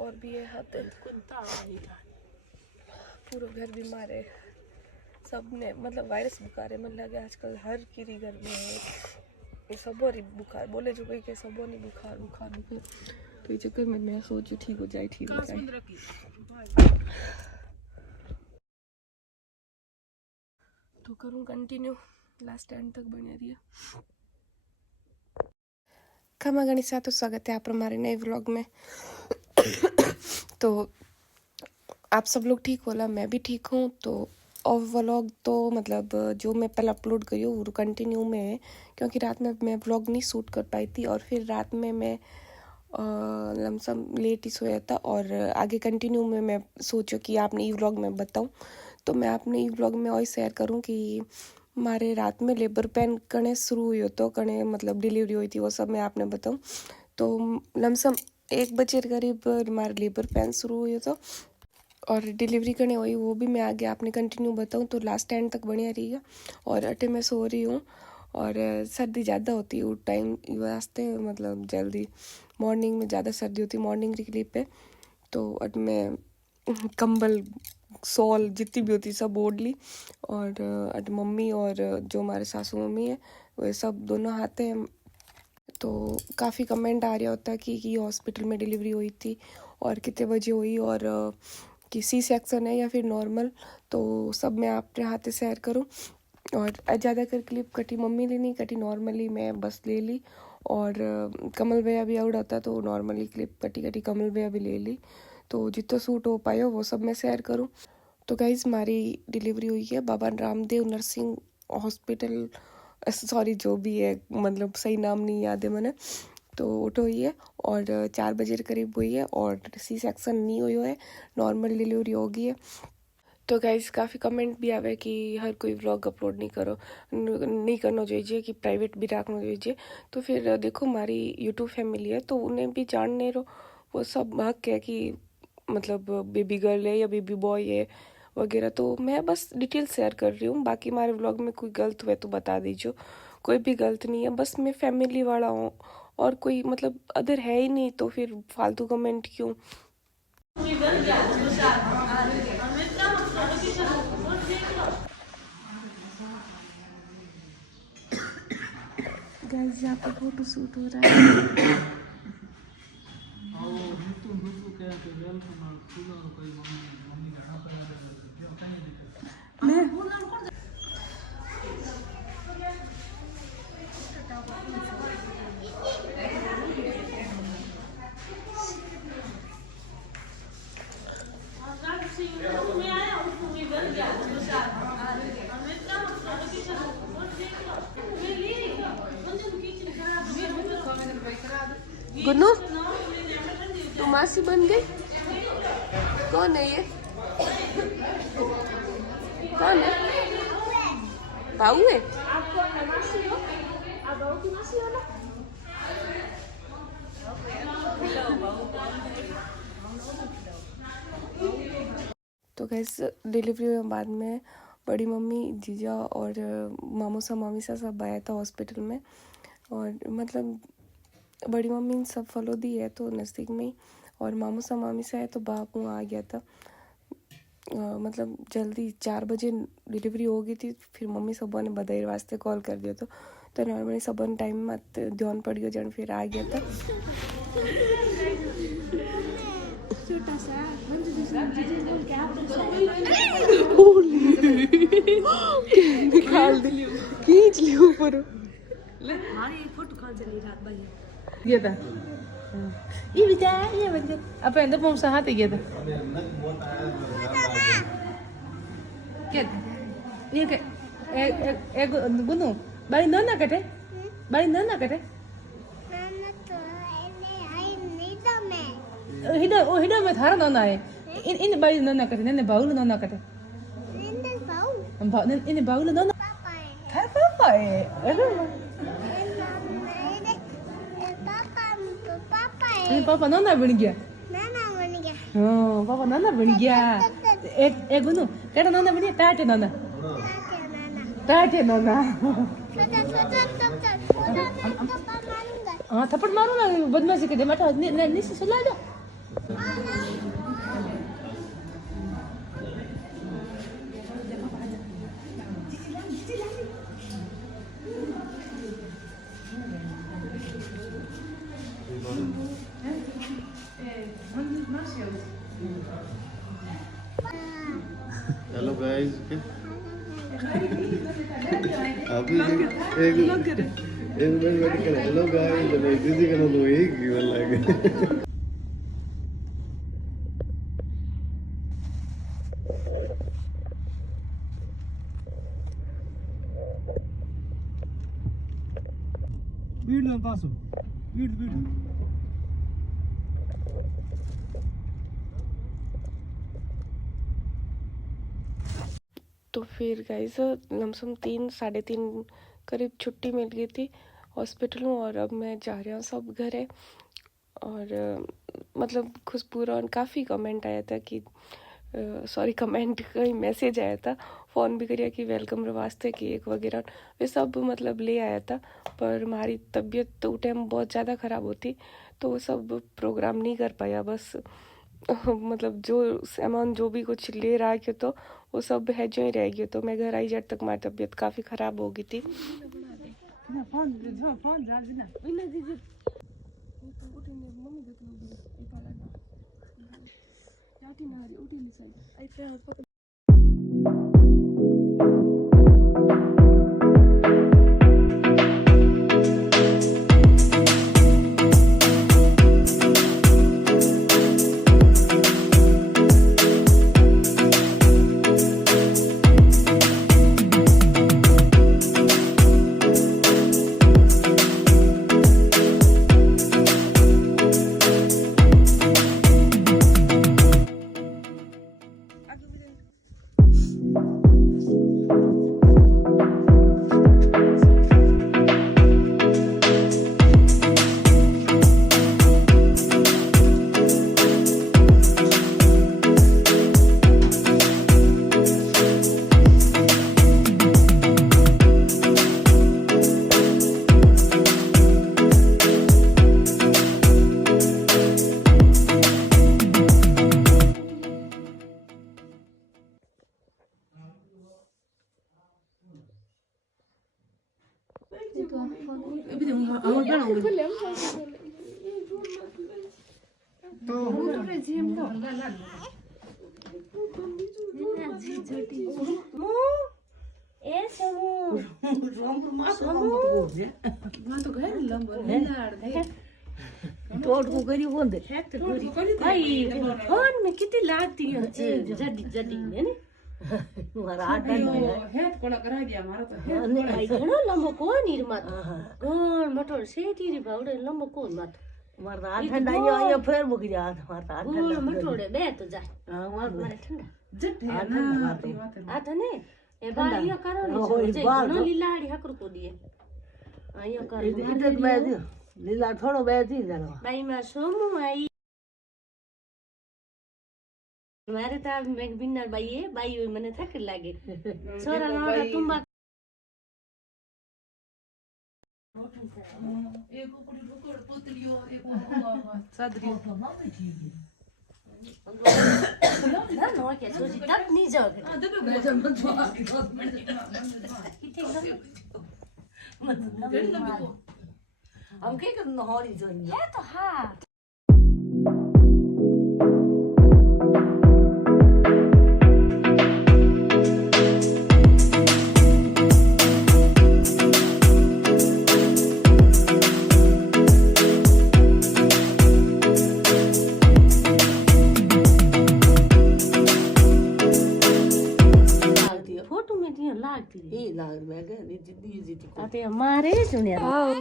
और भी ये हाथ पूरा घर बीमार है, सब ने मतलब वायरस बुखार है। मन लगे आजकल हर किरी घर में है, सबो री बुखार बोले जो कोई के सबो नहीं बुखार बुखार बुखार। तो ये चक्कर में मैं सोचू ठीक हो जाए ठीक हो जाए। तो करूँ कंटिन्यू लास्ट एंड तक बने रहिए। खमा गणिसा, तो स्वागत है आप हमारे नए व्लॉग में। तो आप सब लोग ठीक होला, मैं भी ठीक हूँ। तो और व्लॉग तो मतलब जो मैं पहले अपलोड करी हूँ वो कंटिन्यू में है, क्योंकि रात में मैं व्लॉग नहीं शूट कर पाई थी और फिर रात में मैं लमसम लेट ही सोया था। और आगे कंटिन्यू में मैं सोचो कि आपने ई व्लॉग में बताऊँ, तो मैं अपने ई व्लॉग में और शेयर करूँ कि हमारे रात में लेबर पेन कने शुरू हुई हो, तो कने मतलब डिलीवरी हुई थी, वो सब मैं आपने बताऊँ। तो लमसम 1 बजे करीब हमारे लेबर पेन शुरू हुई तो और डिलीवरी करने हुई, वो भी मैं आगे आपने कंटिन्यू बताऊँ। तो लास्ट एंड तक बढ़िया रहिएगा। और अटे मैं सो रही हूँ और सर्दी ज़्यादा होती है उस टाइम वास्ते, मतलब जल्दी मॉर्निंग में ज़्यादा सर्दी होती है मॉर्निंग की क्लिप पे। तो अट में कंबल सॉल जितनी भी होती सब ओढ़ ली। और अट मम्मी और जो हमारे सासू मम्मी है वे सब दोनों आते हैं। तो काफ़ी कमेंट आ रहा होता है कि हॉस्पिटल में डिलीवरी हुई थी और कितने बजे हुई और कि सी सेक्शन है या फिर नॉर्मल। तो सब मैं आपके हाथ से शेयर करूं। और ज़्यादातर क्लिप कटी मम्मी ने नहीं कटी, नॉर्मली मैं बस ले ली। और कमल भैया भी आउट होता तो नॉर्मली क्लिप कटी कमल भैया भी ले ली। तो जितना सूट हो पाया वो सब मैं शेयर करूं। तो गाइज हमारी डिलीवरी हुई है Baba Ramdev nursing hospital, sorry जो भी है मतलब सही नाम नहीं याद है मैंने। तो उठ हुई है और 4 बजे के करीब हुई है और सी सेक्शन नहीं हुई है, नॉर्मल डिलीवरी हो गई है। तो गाइज काफ़ी कमेंट भी आवे कि हर कोई व्लॉग अपलोड नहीं करो, नहीं करना चाहिए कि प्राइवेट भी रखना चाहिए। तो फिर देखो हमारी यूट्यूब फैमिली है तो उन्हें भी जानने रो, वो सब हक है कि मतलब बेबी गर्ल है या बेबी बॉय है वगैरह। तो मैं बस डिटेल शेयर कर रही हूँ, बाकी हमारे व्लॉग में कोई गलत हुए तो बता दीजिए। कोई भी गलत नहीं है, बस मैं फैमिली वाला हूँ और कोई मतलब अदर है ही नहीं, तो फिर फालतू कमेंट क्यों। गाइस यहाँ पर फोटो शूट हो रहा है। मैं गुन्नू तू मासी बन गई? कौन है ये? कौन है? भाऊ है? तो गैस डिलीवरी में बाद में बड़ी मम्मी जीजा और मामू सा मामी सा सब आया था हॉस्पिटल में। और मतलब बड़ी मम्मी सब फॉलो दी है तो नज़दीक में ही, और मामू सा मामी सा है तो बाप वहाँ आ गया था। मतलब जल्दी 4 बजे डिलीवरी हो गई थी। फिर मम्मी सब ने बधाई वास्ते कॉल कर दिया तो नॉर्मली सब टाइम में ध्यान पड़ गया जन फिर आ गया था। निकाल दे खींच लियो ऊपर ले हां एक फोटो खा चली रात भाई ये था ये बेटा ये बंदे अब अंदर पहुंचा हाथ गया था क्या ये के एक गुनु बाई ना कटे बाई ना कटे हिडा में थारा ना है इन बाई ना कटे ने बाउल ना कटे इन बाउल ना थारा पापा है अरे पापा नाना बन गया हाँ पापा नाना बन गया एक गुनु केड़ा नाना बनिया टाटे नाना हाँ थप्पड़ मारो ना बदमाशी कर दे मटा नीचे सुला दो हेलो गाइस, अभी एक मिनट वेट कर। हेलो गाइस, तो मैं दीदी का तो यही की लगे। வீடு தான் பாசம் வீடு வீடு तो फिर गाइस लमसम 3 साढ़े 3 करीब छुट्टी मिल गई थी हॉस्पिटल में, और अब मैं जा रहा हूँ सब घर है। और मतलब खुशबू और काफ़ी कमेंट आया था कि सॉरी कमेंट कहीं मैसेज आया था, फ़ोन भी करिया कि वेलकम वास्ते केक वगैरह वे सब मतलब ले आया था। पर हमारी तबीयत तो उस टाइम बहुत ज़्यादा ख़राब होती, तो वो सब प्रोग्राम नहीं कर पाया। बस मतलब जो सामान जो भी कुछ ले रहा है तो वो सब है जो ही रह गया। तो मैं घर आई जब तक हमारी तबीयत काफ़ी ख़राब हो गई थी। तोड़को गरी बोंदे भाई फोन में कितनी लागती है जडी जडी ने मारा आटा है कोना करा गया मारा तो ने आई घणो लंबो कोन निर्मात कोन मटोर सेठी री बावड़े लंबो कोन मत मारा आठ ठंडा यो फेर मुक जा मारा आठ ठंडा मटोड़े बे तो जा हां मारा ठंडा जट है ना आठ ने ए बाई यो करो ने घणो लीलाड़ी हकर को दिए आयो कर इते तो मैं लीला थोड़ो बैठी जानो भाई मैं सोमू आई मारे ता मैं बिन्नर भाई है भाई मने थक लागे छोरा नौरा तुम बात एक कुड़ी रुकोड़ पुतलियो एक सदरी ना नो के सोची तब नहीं जाओगे हां दबे मैं जब मत हम के करना हौली जोइन है तो हां लाग मैं जिद्दी जिद्दी आते हमारे सुनिया आओ